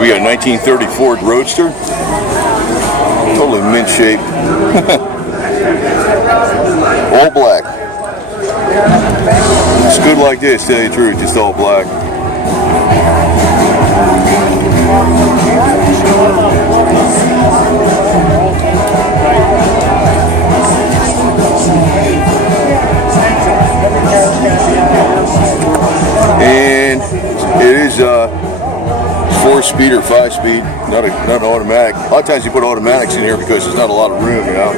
We got a 1930 Ford Roadster. Totally mint shape. All black. It's good like this, tell you the truth, just all black. And it is 4-speed or 5-speed, not an automatic. A lot of times you put automatics in here because there's not a lot of room, you know.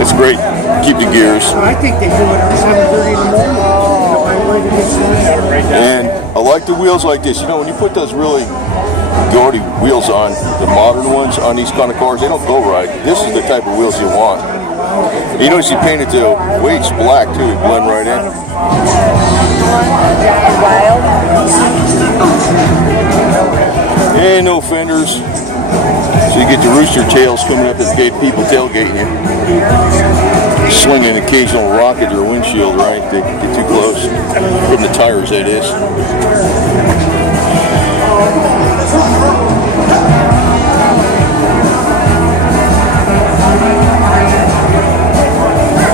It's great. Keep the gears. I think they do it at 7:30 in the morning. And I like the wheels like this. You know, when you put those really gaudy wheels on, the modern ones on these kind of cars, they don't go right. This is the type of wheels you want. You notice you painted the weights black too, to blend right in. And no fenders. So you get the rooster tails coming up at the gate, people tailgating you. Swinging an occasional rock at your windshield, right? They get too close. From the tires, that is.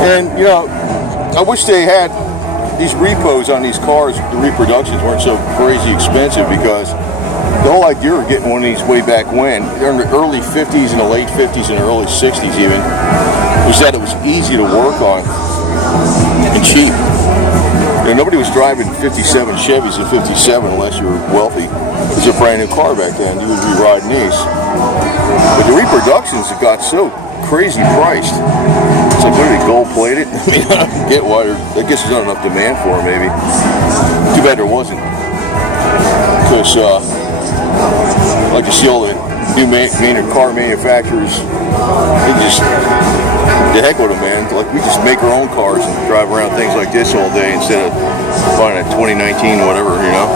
And, you know, I wish they had these repos on these cars, the reproductions weren't so crazy expensive, because the whole idea of getting one of these way back when, they're in the early 50s and the late 50s and the early 60s even, was that it was easy to work on and cheap. You know, nobody was driving 57 Chevys in 57 unless you were wealthy. It was a brand new car back then. You would be riding these. But the reproductions have got so crazy priced. It's like, what are they, gold plated? I mean, I don't get why. I guess there's not enough demand for them, maybe. Too bad there wasn't. Because I like to see all the new car manufacturers, they just, the heck with them, man. Like, we just make our own cars and drive around things like this all day instead of buying a 2019 whatever, you know.